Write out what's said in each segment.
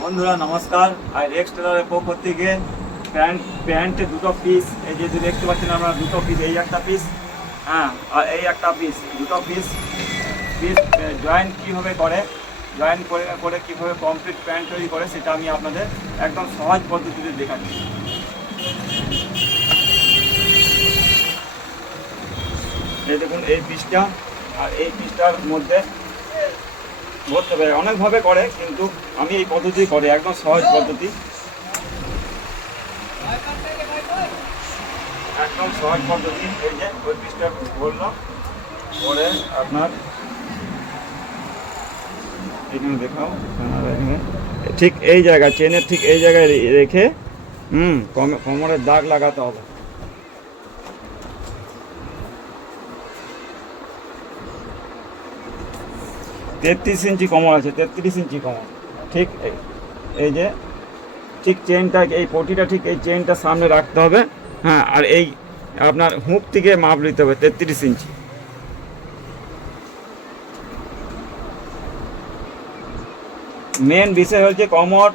বন্ধুরা নমস্কার। আর এক্সট্রার পক্ষ থেকে প্যান্টে দুটো পিস, এই যে দেখতে পাচ্ছেন আমরা দুটো পিস, এই একটা পিস, হ্যাঁ, আর এই একটা পিস, দুটো পিস পিস জয়েন কীভাবে করে, জয়েন করে করে কীভাবে কমপ্লিট প্যান্ট তৈরি করে সেটা আমি আপনাদের একদম সহজ পদ্ধতিতে দেখাচ্ছি। এই দেখুন এই পিসটা আর এই পিসটার মধ্যে ধরতে পারে, অনেকভাবে করে, কিন্তু আমি এই পদ্ধতি করি, একদম সহজ পদ্ধতি, একদম সহজ পদ্ধতি। এই যে ওই পিসটা ধরলো, পরে আপনার এখানে দেখাও, ঠিক এই জায়গায় চেনের ঠিক এই জায়গায় রেখে কোমরের দাগ লাগাতে হবে। 33 ইঞ্চি কোমর আছে, 33 ইঞ্চি কোমর, ঠিক এই যে ঠিক চেনটা, এই পটিটা ঠিক এই চেনটা সামনে রাখতে হবে, হ্যাঁ, আর এই আপনার হুক থেকে মাপ নিতে হবে 33 ইঞ্চি। মেন বিষয় হচ্ছে কোমর,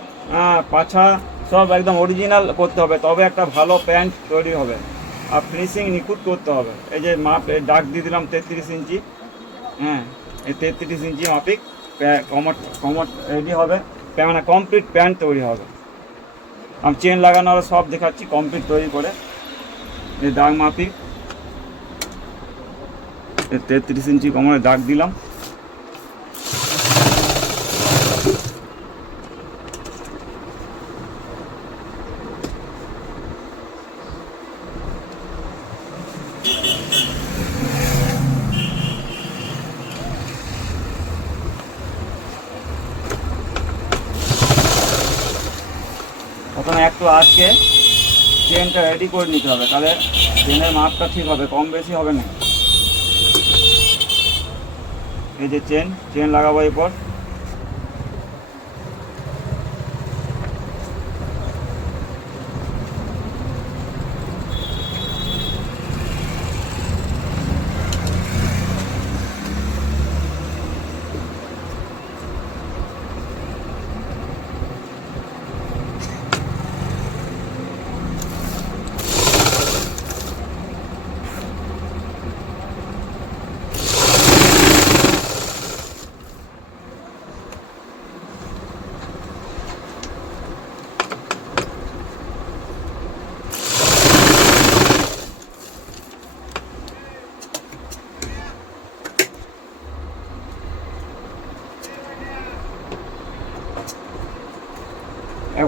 পাছা সব একদম অরিজিনাল করতে হবে, তবে একটা ভালো প্যান্ট তৈরি হবে, আর ফিনিশিং নিখুঁত করতে হবে। এই যে মাপ দাগ দিয়ে দিলাম 33 ইঞ্চি, হ্যাঁ, এই 33 ইঞ্চি মাপিক কোমর কোমর রেডি হবে, মানে কমপ্লিট প্যান্ট তৈরি হবে। আমি চেন লাগানো সব দেখাচ্ছি কমপ্লিট তৈরি করে। এই দাগ মাপিক 33 ইঞ্চি কোমরে দাগ দিলাম। প্রথমে একটু আজকে চেনটা রেডি করে নিতে হবে, তাহলে চেনের মাপটা ঠিক হবে, কম বেশি হবে না। এই যে চেন লাগাবো এরপর।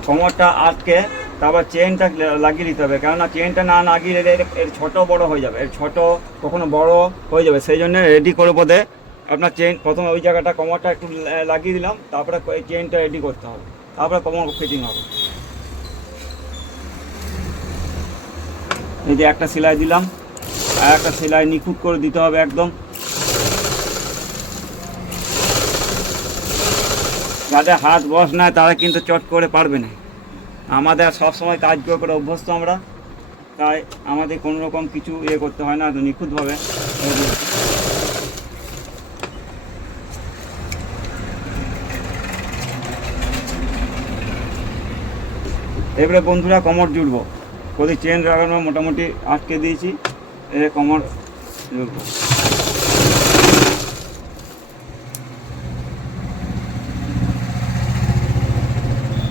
কোমরটা আটকে তারপর চেনটা লাগিয়ে দিতে হবে, কেননা চেনটা না লাগিয়ে দিলে এর ছোটো বড়ো হয়ে যাবে, এর ছোটো কখনো বড় হয়ে যাবে, সেই জন্য রেডি করে বোধে আপনার চেন প্রথমে ওই জায়গাটা কোমরটা একটু লাগিয়ে দিলাম, তারপরে এই চেনটা রেডি করতে হবে, তারপরে কোমর ফিটিং হবে। এই যে একটা সেলাই দিলাম, আর একটা সেলাই নিখুঁত করে দিতে হবে একদম, যাদের হাত বস নেয় তারা কিন্তু চট করে পারবে না। আমাদের সব সময় কাজ করে করে অভ্যস্ত আমরা, তাই আমাদের কোনো রকম কিছু করতে হয় না, তো নিখুঁতভাবে। এবারে বন্ধুরা কোমর জুড়বো, প্রতি চেন লাগানো মোটামুটি আটকে দিয়েছি, কোমর জুড়বো।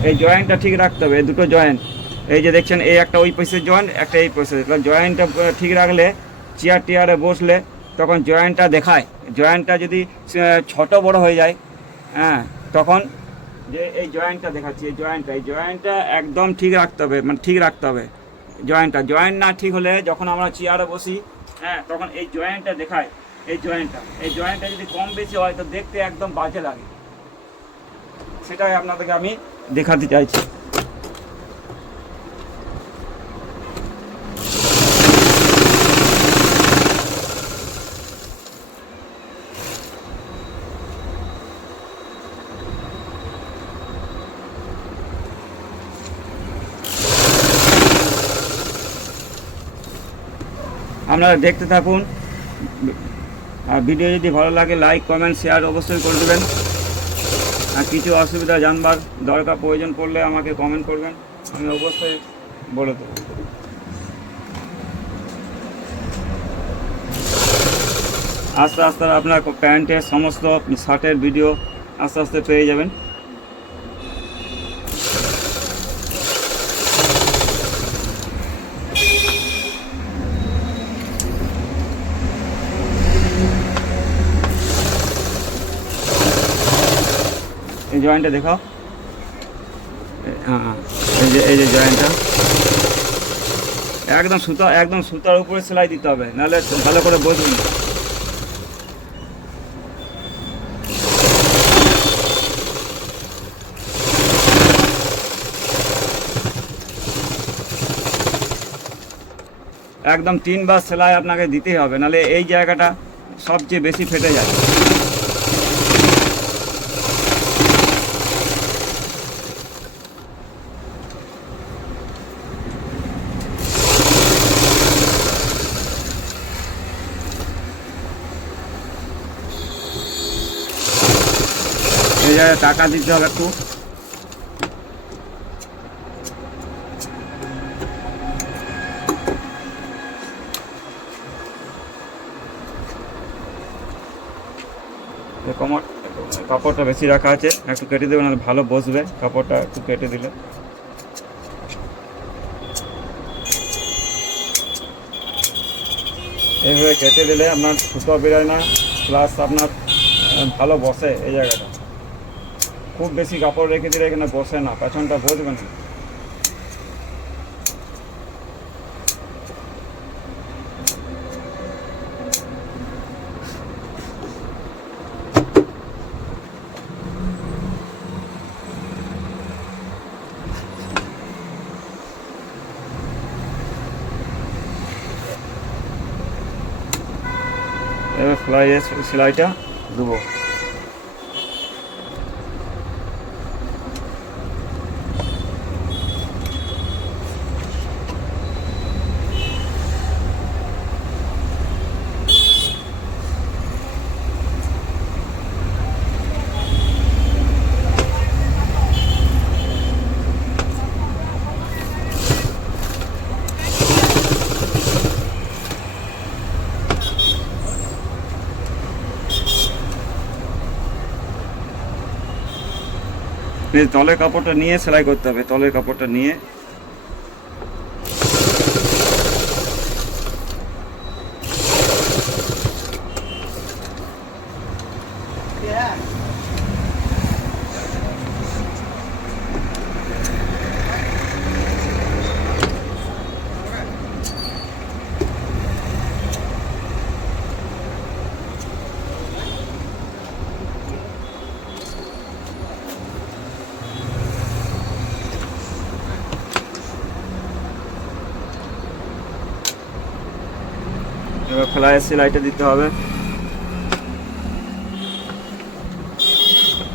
এই জয়েন্টটা ঠিক রাখতে হবে, দুটো জয়েন্ট, এই যে দেখছেন এই একটা ওই পাশের জয়েন্ট, একটা এই পাশের, জয়েন্টটা ঠিক রাখলে চেয়ারে বসলে তখন জয়েন্টটা দেখায়। জয়েন্টটা যদি ছোট বড় হয়ে যায়, হ্যাঁ, তখন যে এই জয়েন্টটা দেখাচ্ছি, এই জয়েন্টটা একদম ঠিক রাখতে হবে, মানে ঠিক রাখতে হবে জয়েন্ট না ঠিক হলে যখন আমরা চেয়ারে বসি, হ্যাঁ, তখন এই জয়েন্টটা দেখায়, এই জয়েন্টটা যদি কম বেশি হয় তো দেখতে একদম বাজে লাগে, সেটাই আপনাদেরকে আমি দেখাতে চাইছি। আপনারা দেখতে থাকুন, আর ভিডিও যদি ভালো লাগে লাইক কমেন্ট শেয়ার অবশ্যই করে দেবেন। আর কিছু অসুবিধা জানবার দরকার প্রয়োজন পড়লে আমাকে কমেন্ট করবেন, আমি অবশ্যই বলে দেবো। আস্তে আস্তে আপনার প্যান্টের সমস্ত শার্টের ভিডিও আস্তে আস্তে পেয়ে যাবেন। এই জয়েন্টটা দেখাও। হ্যাঁ, এই যে জয়েন্টটা একদম সুতার উপরে সেলাই দিতে হবে, নাহলে ভালো করে বসবে না। একদম 3 বার সেলাই আপনাকে দিতেই হবে, নাহলে এই জায়গাটা সবচেয়ে বেশি ফেটে যায়। এই জায়গায় টাকা দিতে হবে একটু। কাপড়টা বেশি রাখা আছে, একটু কেটে দেবে, নাহলে ভালো বসবে। কাপড়টা একটু কেটে দিলে এইভাবে কেটে দিলে আপনার সুতো বেরোয় না, প্লাস আপনার ভালো বসে। এই জায়গাটা খুব বেশি কাপড় রেখে দিলে এখানে বসে না, পেছনটা বসবে না। এবার সেলাইটা দেবো। তলের কাপড়টা নিয়ে সেলাই করতে হবে, তলের কাপড়টা নিয়ে। এবার ফ্লাইয়ের সেলাইটা দিতে হবে।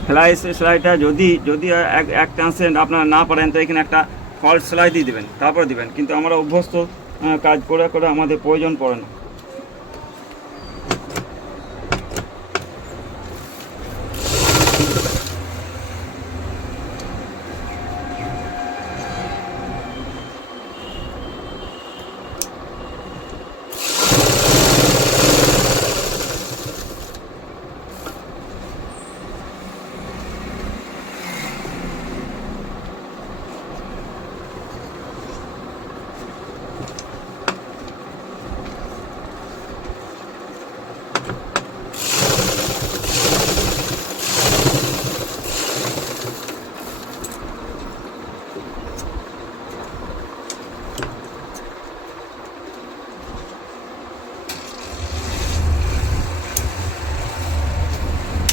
ফ্লাই সেলাইটা যদি এক চান্সে আপনারা না পারেন, তো এখানে একটা ফলস সেলাই দিয়ে দেবেন, তারপরে দিবেন। কিন্তু আমরা অভ্যস্ত কাজ করে করে আমাদের প্রয়োজন পড়ে না।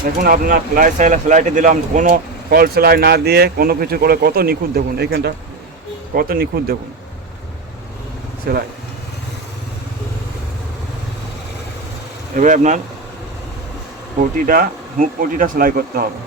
দেখুন আপনার সেলাইটা দিলাম, কোনো ফল সেলাই না দিয়ে কোনো কিছু করে, কত নিখুঁত দেখুন। এইখানটা কত নিখুঁত দেখুন সেলাই। এবার আপনার হুক পটিটা সেলাই করতে হবে।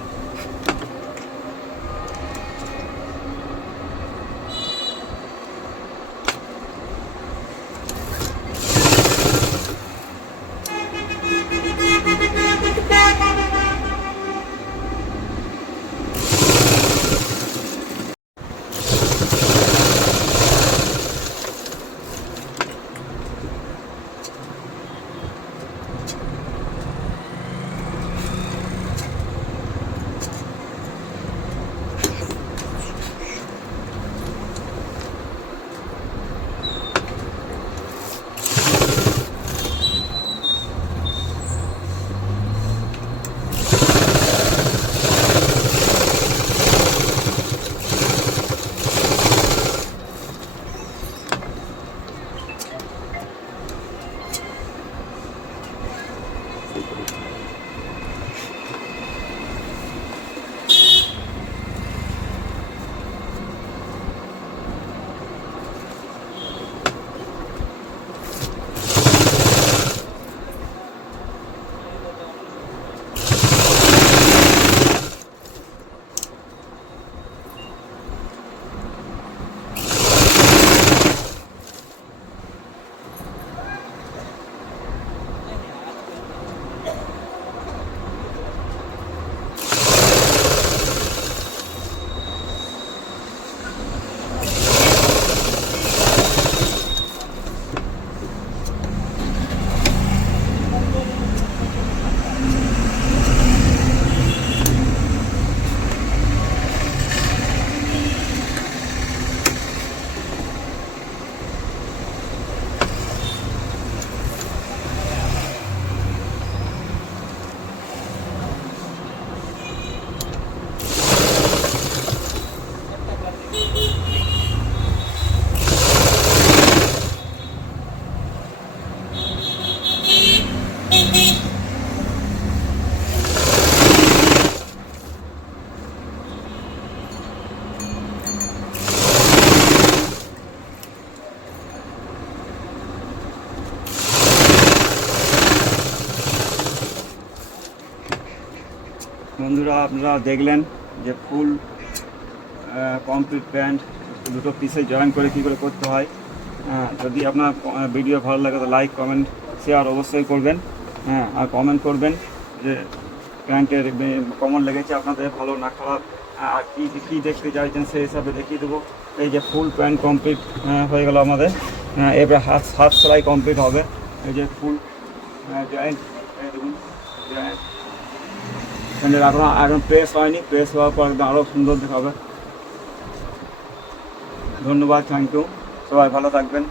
বন্ধুরা আপনারা দেখলেন যে ফুল কমপ্লিট প্যান্ট দুটো পিসে জয়েন করে কী করে করতে হয়। যদি আপনার ভিডিও ভালো লাগে তো লাইক কমেন্ট শেয়ার অবশ্যই করবেন। আর কমেন্ট করবেন যে প্যান্টের কেমন লেগেছে আপনাদের, ভালো না খারাপ, আর কী দেখতে চাইছেন সেই হিসাবে দেখিয়ে দেবো। এই যে ফুল প্যান্ট কমপ্লিট হয়ে গেল আমাদের। এবার হাত সেলাই কমপ্লিট হবে। এই যে ফুল জয়েন্ট দেখুন, জয়েন্ট প্যান্টের এখন প্রেস হয়নি, প্রেস হওয়ার পর আরও সুন্দর দেখাবে। ধন্যবাদ, থ্যাংক ইউ, সবাই ভালো থাকবেন।